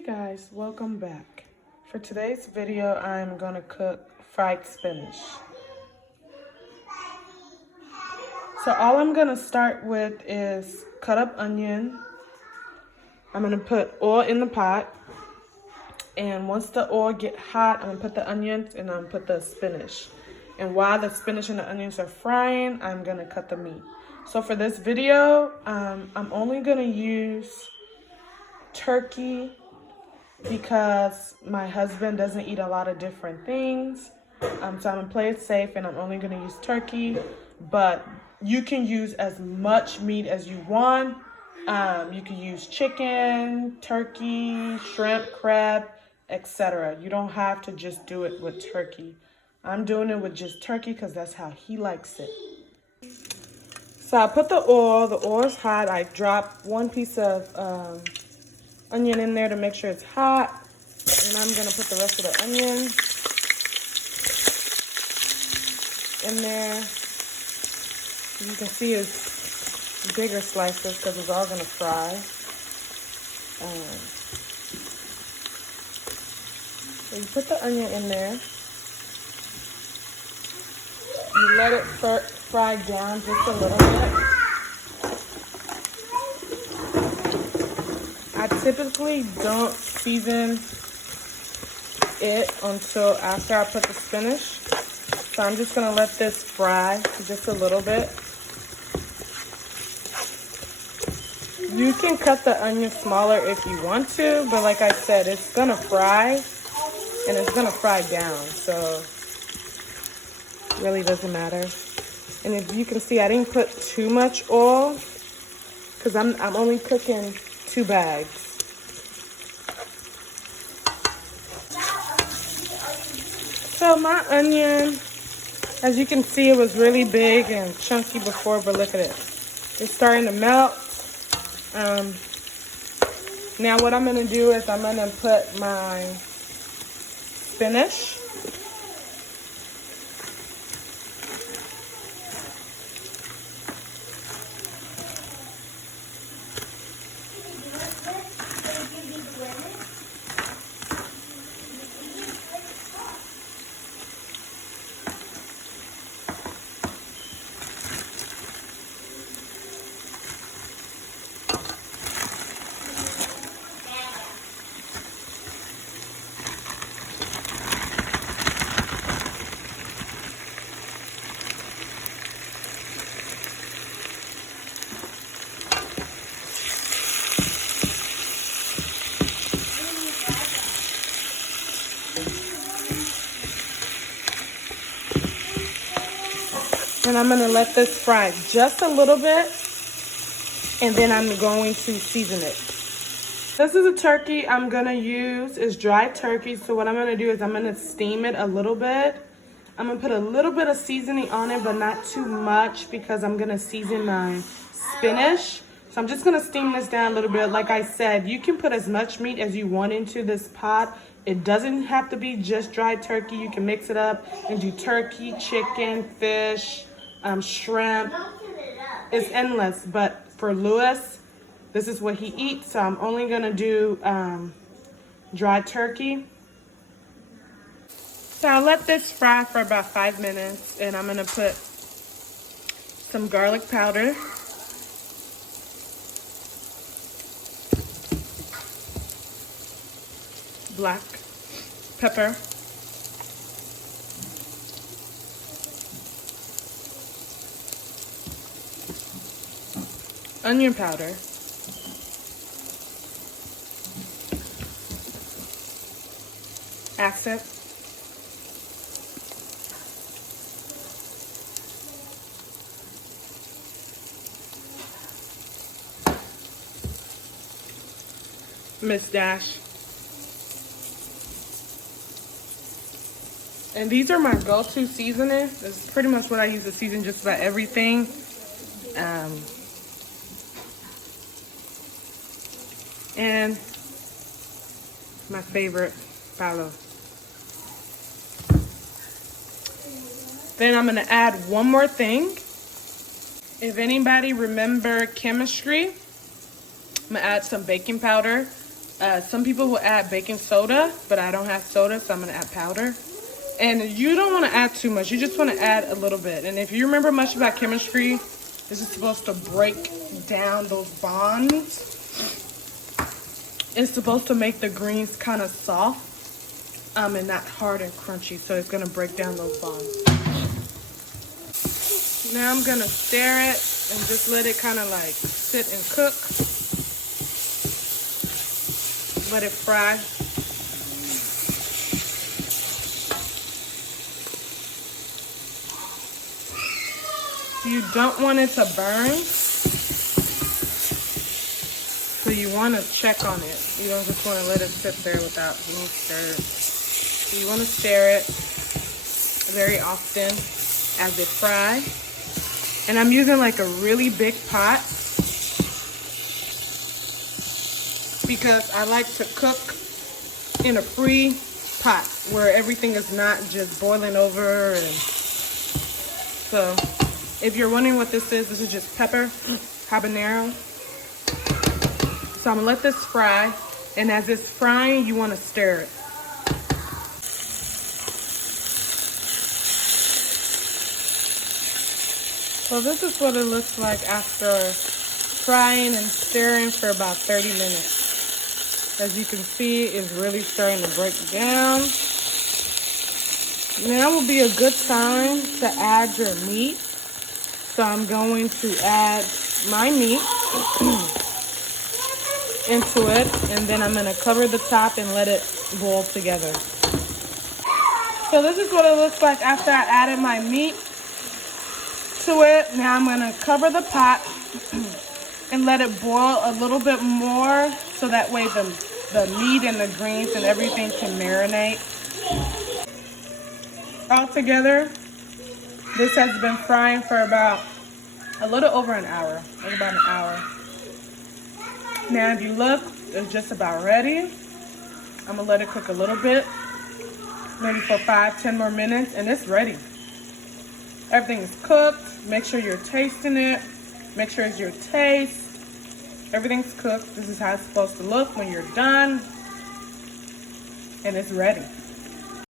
Hey guys, welcome back. For today's video, I'm gonna cook fried spinach. So all I'm gonna start with is cut up onion. I'm gonna put oil in the pot. And once the oil get hot, I'm gonna put the onions and I'm gonna put the spinach. And while the spinach and the onions are frying, I'm gonna cut the meat. So for this video, I'm only gonna use turkey because my husband doesn't eat a lot of different things. So I'm gonna play it safe and I'm only gonna use turkey, but you can use as much meat as you want. You can use chicken, turkey, shrimp, crab, etc. You don't have to just do it with turkey. I'm doing it with just turkey because that's how he likes it. So I put the oil is hot. I drop one piece of onion in there to make sure it's hot. And I'm gonna put the rest of the onion in there. You can see it's bigger slices because it's all gonna fry. So you put the onion in there. You let it fry down just a little bit. I typically don't season it until after I put the spinach. So I'm just gonna let this fry just a little bit. You can cut the onion smaller if you want to, but like I said, it's gonna fry and it's gonna fry down, so it really doesn't matter. And if you can see, I didn't put too much oil because I'm only cooking 2 bags. So my onion, as you can see, it was really big and chunky before, but look at it. It's starting to melt. Now what I'm gonna do is I'm gonna put my spinach. And I'm gonna let this fry just a little bit, and then I'm going to season it. This is a turkey I'm gonna use. It's dry turkey, so what I'm gonna do is I'm gonna steam it a little bit. I'm gonna put a little bit of seasoning on it, but not too much because I'm gonna season my spinach. So I'm just gonna steam this down a little bit. Like I said, you can put as much meat as you want into this pot. It doesn't have to be just dry turkey. You can mix it up and do turkey, chicken, fish, shrimp. It's endless, but for Lewis, this is what he eats, so I'm only gonna do dry turkey. So I'll let this fry for about 5 minutes, and I'm gonna put some garlic powder, black pepper, onion powder, acid, MissE. And these are my go-to seasoning. This is pretty much what I use to season just about everything. And my favorite, pollo. Then I'm gonna add one more thing. If anybody remember chemistry, I'm gonna add some baking powder. Some people will add baking soda, but I don't have soda, so I'm gonna add powder. And you don't want to add too much. You just want to add a little bit. And if you remember much about chemistry, this is supposed to break down those bonds. It's supposed to make the greens kind of soft and not hard and crunchy. So it's going to break down those bonds. Now I'm going to stir it and just let it kind of like sit and cook. Let it fry. You don't want it to burn, so you want to check on it. You don't just want to let it sit there without being stirred. So you want to stir it very often as it fries. And I'm using like a really big pot because I like to cook in a free pot where everything is not just boiling over. And so if you're wondering what this is just pepper, habanero. So I'm gonna let this fry, and as it's frying, you wanna stir it. So this is what it looks like after frying and stirring for about 30 minutes. As you can see, it's really starting to break down. Now will be a good time to add your meat. So I'm going to add my meat into it, and then I'm going to cover the top and let it boil together. So this is what it looks like after I added my meat to it. Now I'm going to cover the pot and let it boil a little bit more so that way the meat and the greens and everything can marinate. All together, this has been frying for about a little over an hour, like about an hour. Now if you look, it's just about ready. I'm gonna let it cook a little bit, maybe for 5-10 more minutes, and it's ready. Everything is cooked. Make sure you're tasting it. Make sure it's your taste. Everything's cooked. This is how it's supposed to look when you're done. And it's ready.